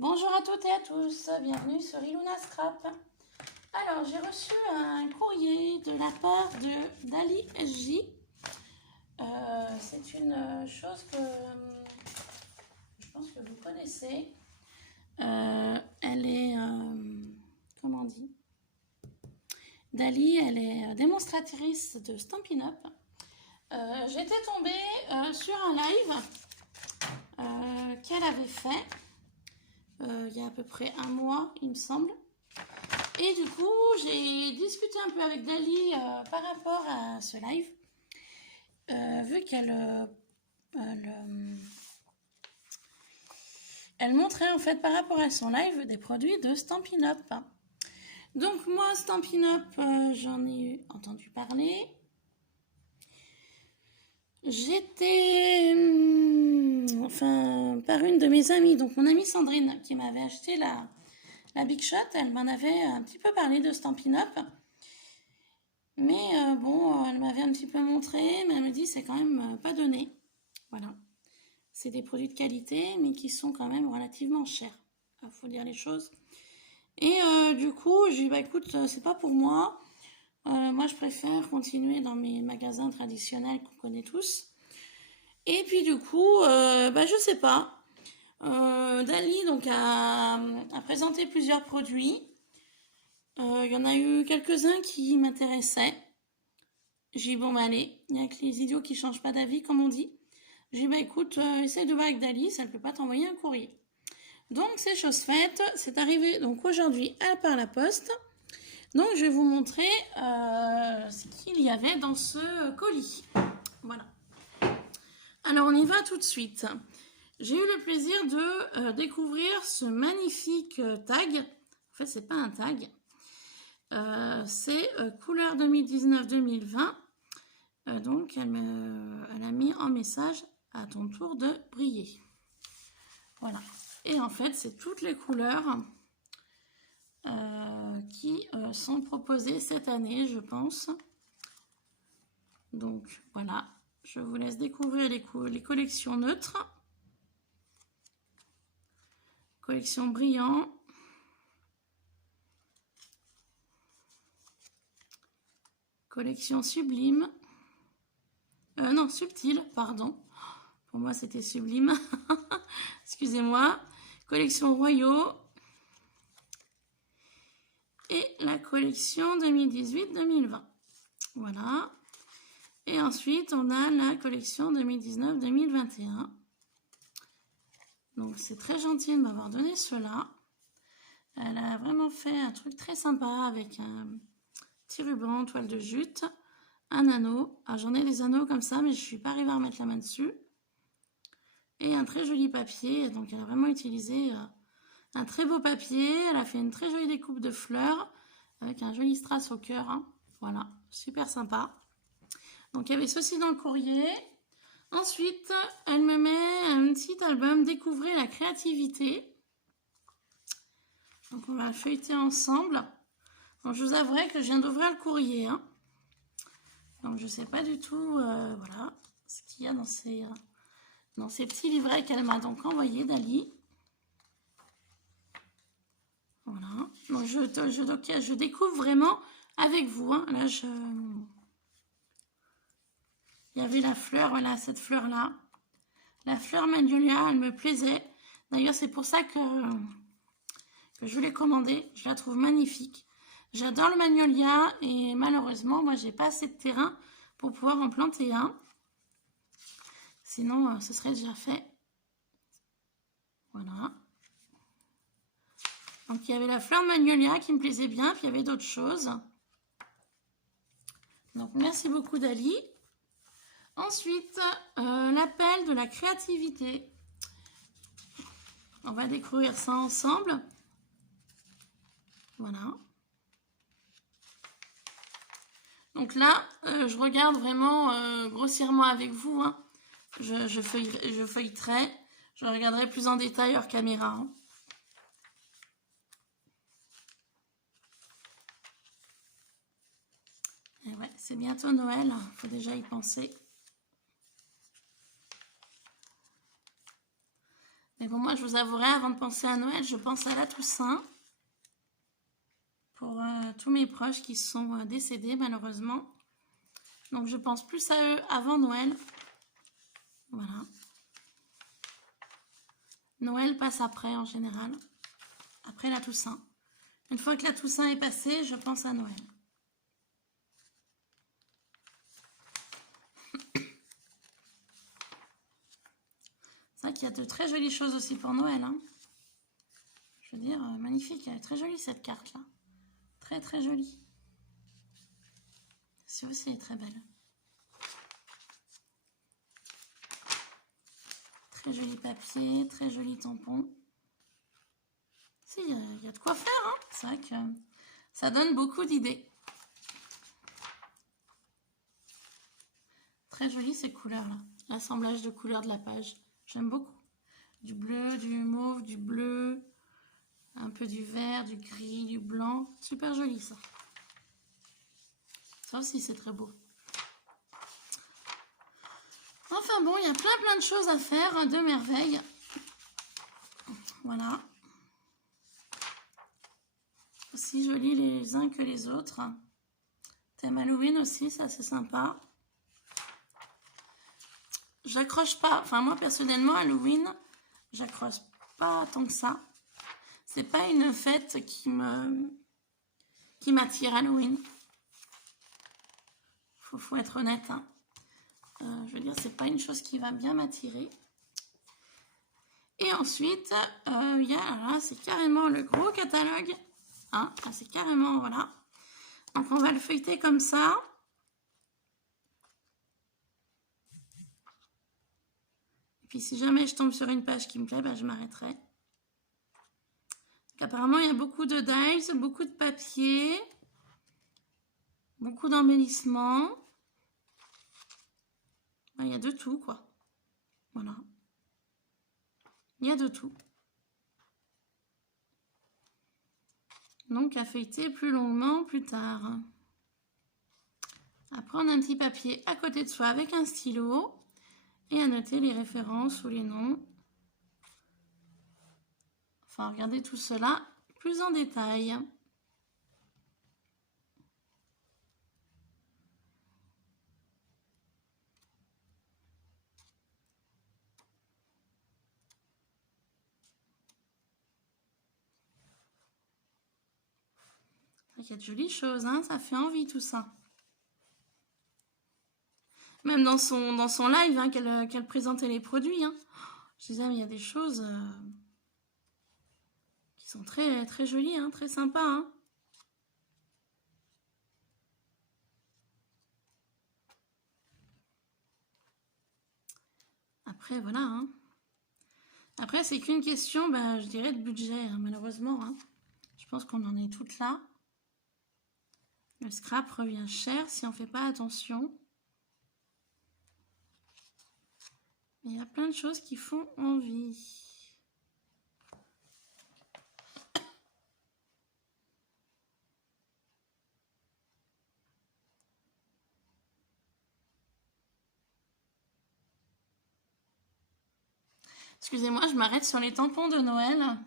Bonjour à toutes et à tous, bienvenue sur Iluna Scrap. Alors, j'ai reçu un courrier de la part de Dali SJ. C'est une chose que je pense que vous connaissez. Elle est, comment on dit, Dali, elle est démonstratrice de Stampin' Up. J'étais tombée sur un live qu'elle avait fait il y a à peu près un mois, il me semble. Et du coup, j'ai discuté un peu avec Dali par rapport à ce live, vu qu'elle elle montrait en fait par rapport à son live des produits de Stampin' Up. Donc moi, Stampin' Up, j'en ai entendu parler. J'étais, par une de mes amies, donc mon amie Sandrine, qui m'avait acheté la Big Shot, elle m'en avait un petit peu parlé de Stampin' Up. Mais elle m'avait un petit peu montré, mais elle me dit c'est quand même pas donné. Voilà. C'est des produits de qualité, mais qui sont quand même relativement chers. Il faut dire les choses. Et du coup, j'ai dit bah écoute, c'est pas pour moi. Moi, je préfère continuer dans mes magasins traditionnels qu'on connaît tous. Et puis du coup, je sais pas. Dali donc a présenté plusieurs produits. Il y en a eu quelques-uns qui m'intéressaient. J'ai dit bon bah allez, il n'y a que les idiots qui changent pas d'avis comme on dit. J'ai dit bah écoute, essaye de voir avec Dali, ça ne peut pas t'envoyer un courrier. Donc c'est chose faite, c'est arrivé donc aujourd'hui par la poste. Donc je vais vous montrer ce qu'il y avait dans ce colis. Voilà. Alors on y va tout de suite. J'ai eu le plaisir de découvrir ce magnifique tag. En fait c'est pas un tag. C'est couleur 2019-2020. Donc elle a mis en message à ton tour de briller. Voilà. Et en fait c'est toutes les couleurs qui sont proposées cette année, je pense. Donc voilà, je vous laisse découvrir les collections neutres, collection brillant, collection sublime, non subtile, pardon, pour moi c'était sublime, excusez-moi, collection royaux et la collection 2018-2020, voilà. Et ensuite, on a la collection 2019-2021. Donc, c'est très gentil de m'avoir donné cela. Elle a vraiment fait un truc très sympa avec un petit ruban, toile de jute, un anneau. Ah, j'en ai des anneaux comme ça, mais je ne suis pas arrivée à remettre la main dessus. Et un très joli papier. Donc, elle a vraiment utilisé un très beau papier. Elle a fait une très jolie découpe de fleurs avec un joli strass au cœur. Hein. Voilà, super sympa. Donc, il y avait ceci dans le courrier. Ensuite, elle me met un petit album Découvrez la créativité. Donc, on va feuilleter ensemble. Donc, je vous avouerai que je viens d'ouvrir le courrier. Hein. Donc, je ne sais pas du tout voilà, ce qu'il y a dans ces petits livrets qu'elle m'a donc envoyé, Dali. Voilà. Donc, je découvre vraiment avec vous. Hein. Là, il y avait la fleur, voilà, cette fleur-là. La fleur magnolia, elle me plaisait. D'ailleurs, c'est pour ça que je l'ai commandée. Je la trouve magnifique. J'adore le magnolia et malheureusement, moi, j'ai pas assez de terrain pour pouvoir en planter un. Sinon, ce serait déjà fait. Voilà. Donc, il y avait la fleur magnolia qui me plaisait bien, puis il y avait d'autres choses. Donc, merci beaucoup, Dali. Ensuite, l'appel de la créativité. On va découvrir ça ensemble. Voilà. Donc là, je regarde vraiment grossièrement avec vous. Hein. Je feuilleterai. Je regarderai plus en détail hors caméra. Hein. Et ouais, c'est bientôt Noël. Il faut déjà y penser. Mais bon, moi, je vous avouerai, avant de penser à Noël, je pense à la Toussaint. Pour tous mes proches qui sont décédés, malheureusement. Donc, je pense plus à eux avant Noël. Voilà. Noël passe après, en général. Après la Toussaint. Une fois que la Toussaint est passée, je pense à Noël. C'est vrai qu'il y a de très jolies choses aussi pour Noël. Hein. Je veux dire, magnifique. Elle est très jolie, cette carte-là. Très, très jolie. Celle-ci aussi est très belle. Très joli papier, très joli tampon. Si, il y a de quoi faire. Hein. C'est vrai que ça donne beaucoup d'idées. Très joli ces couleurs-là. L'assemblage de couleurs de la page. J'aime beaucoup. Du bleu, du mauve, du bleu, un peu du vert, du gris, du blanc. Super joli ça. Ça aussi c'est très beau. Enfin bon, il y a plein de choses à faire, de merveilles. Voilà. Aussi jolis les uns que les autres. Thème Halloween aussi, ça c'est sympa. J'accroche pas, enfin moi personnellement Halloween, j'accroche pas tant que ça. C'est pas une fête qui m'attire Halloween. Faut être honnête. Hein. Je veux dire, c'est pas une chose qui va bien m'attirer. Et ensuite, il y a là, c'est carrément le gros catalogue. Hein, c'est carrément, voilà. Donc on va le feuilleter comme ça. Et puis si jamais je tombe sur une page qui me plaît, bah, je m'arrêterai. Apparemment, il y a beaucoup de dies, beaucoup de papier, beaucoup d'embellissements. Il y a de tout, quoi. Voilà. Il y a de tout. Donc, à feuilleter plus longuement plus tard. À prendre un petit papier à côté de soi avec un stylo et à noter les références ou les noms. Enfin, regardez tout cela plus en détail. Il y a de jolies choses, hein, ça fait envie tout ça. Même dans son live, hein, qu'elle présentait les produits. Hein. Je disais, mais il y a des choses qui sont très, très jolies, hein, très sympas. Hein. Après, voilà. Hein. Après, c'est qu'une question, bah, je dirais, de budget, hein, malheureusement. Hein. Je pense qu'on en est toutes là. Le scrap revient cher si on ne fait pas attention. Mais il y a plein de choses qui font envie. Excusez-moi, je m'arrête sur les tampons de Noël.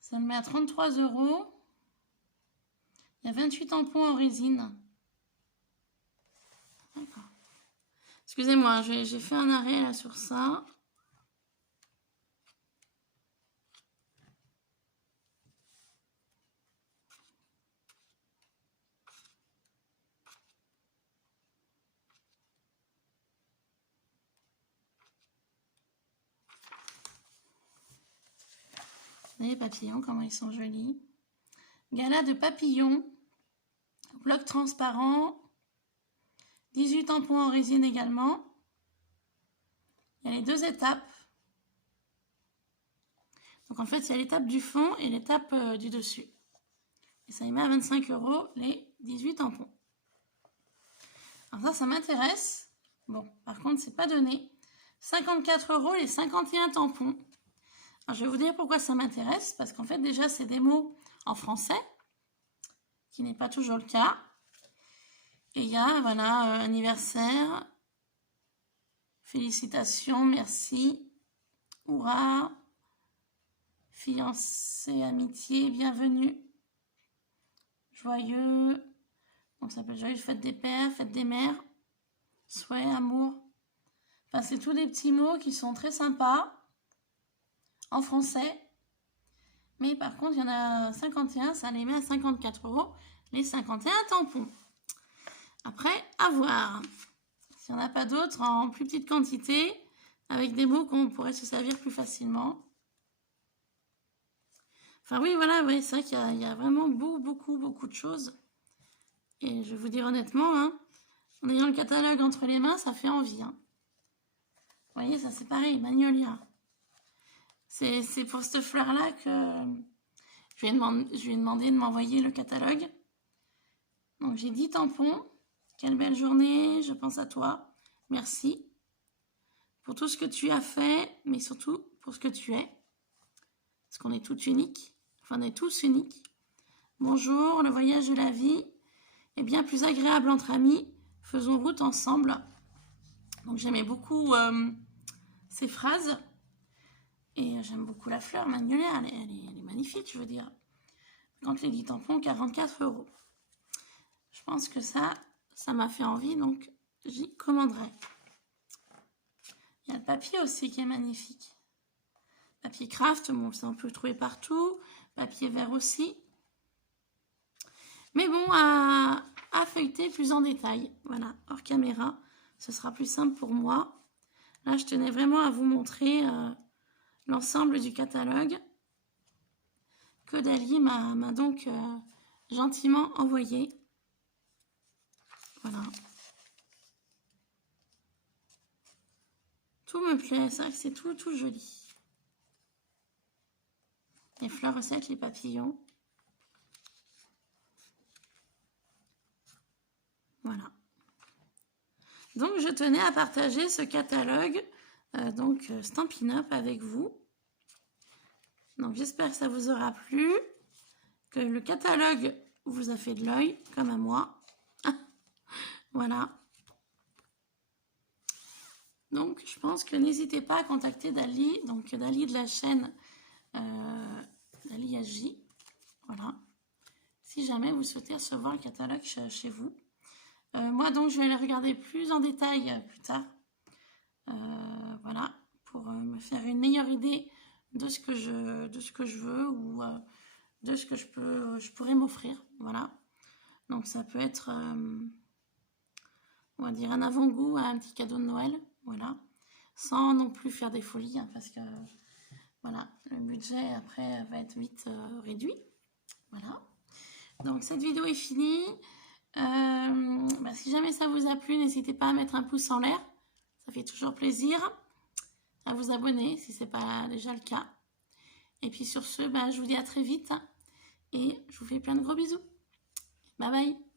Ça me met à 33 €. Il y a 28 tampons en résine. D'accord. Excusez-moi, j'ai fait un arrêt là sur ça. Les papillons, comment ils sont jolis. Gala de papillons. Bloc transparent. 18 tampons en résine également. Il y a les deux étapes. Donc en fait, il y a l'étape du fond et l'étape du dessus. Et ça y met à 25 € les 18 tampons. Alors ça m'intéresse. Bon, par contre, c'est pas donné. 54 € les 51 tampons. Alors, je vais vous dire pourquoi ça m'intéresse. Parce qu'en fait, déjà, c'est des mots en français, qui n'est pas toujours le cas. Et il y a, voilà, anniversaire, félicitations, merci, Hurrah. Fiancé, amitié, bienvenue. Joyeux. Donc ça s'appelle joyeux fête des pères, fête des mères. Souhait, amour. Enfin, c'est tous des petits mots qui sont très sympas en français. Mais par contre, il y en a 51, ça les met à 54 €, les 51 tampons. Après, à voir. S'il n'y en a pas d'autres en plus petite quantité, avec des mots qu'on pourrait se servir plus facilement. Enfin oui, voilà, oui, c'est vrai qu'il y a vraiment beaucoup de choses. Et je vais vous dire honnêtement, hein, en ayant le catalogue entre les mains, ça fait envie. Hein. Vous voyez, ça c'est pareil, Magnolia. C'est pour cette fleur-là que je lui ai demandé de m'envoyer le catalogue. Donc j'ai 10 tampons. Quelle belle journée, je pense à toi. Merci pour tout ce que tu as fait, mais surtout pour ce que tu es. Parce qu'on est toutes uniques. Enfin, on est tous uniques. Bonjour, le voyage de la vie est bien plus agréable entre amis. Faisons route ensemble. Donc j'aimais beaucoup ces phrases. Et j'aime beaucoup la fleur, Magnolia, elle est magnifique, je veux dire. Quand les 10 tampons, 44 €. Je pense que ça m'a fait envie, donc j'y commanderai. Il y a le papier aussi qui est magnifique. Papier craft, bon, ça on peut le trouver partout. Papier vert aussi. Mais bon, à feuilleter plus en détail. Voilà, hors caméra, ce sera plus simple pour moi. Là, je tenais vraiment à vous montrer l'ensemble du catalogue que Dali m'a donc gentiment envoyé. Voilà. Tout me plaît, c'est vrai que c'est tout joli. Les fleurs aussi avec les papillons. Voilà. Donc, je tenais à partager ce catalogue, donc Stampin' Up avec vous. Donc, j'espère que ça vous aura plu, que le catalogue vous a fait de l'œil, comme à moi. Voilà. Donc, je pense que n'hésitez pas à contacter Dali, donc Dali de la chaîne Dali Agi. Voilà. Si jamais vous souhaitez recevoir le catalogue chez vous. Moi, donc, je vais les regarder plus en détail plus tard. Voilà, pour me faire une meilleure idée de ce que je veux ou de ce que je pourrais m'offrir. Voilà. Donc, ça peut être, on va dire, un avant-goût à un petit cadeau de Noël. Voilà. Sans non plus faire des folies, hein, parce que, voilà, le budget, après, va être vite réduit. Voilà. Donc, cette vidéo est finie. Si jamais ça vous a plu, n'hésitez pas à mettre un pouce en l'air. Ça fait toujours plaisir. À vous abonner si ce n'est pas déjà le cas. Et puis sur ce, je vous dis à très vite. Et je vous fais plein de gros bisous. Bye bye.